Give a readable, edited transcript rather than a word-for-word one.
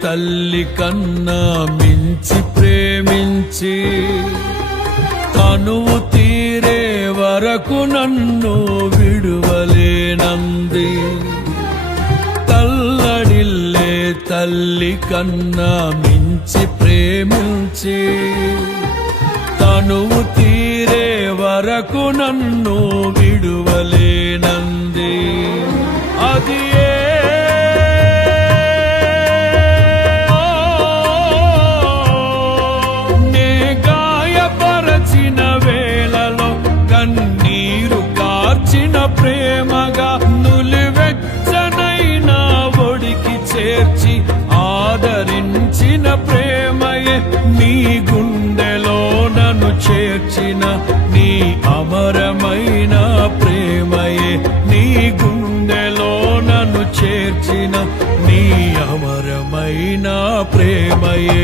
తల్లి కన్నా మించి ప్రేమించి తనువు తీరే వరకు నన్ను విడువలేనంది. తల్లడిల్లే తల్లి కన్నా మించి ప్రేమించి తనువు తీరే వరకు నన్ను విడువలేనంది. అది నే గాయపరచిన వేళలో కన్నీరు కార్చిన ప్రేమగా నులివెచ్చనైన ఒడికి చేర్చి ఆదరించిన ప్రేమయే నీ గుండెలో నన్ను చేర్చిన నీ అమరమైన ప్రేమయే నీ గుండెలో నన్ను చేర్చిన నీ అమరమైన ప్రేమయే.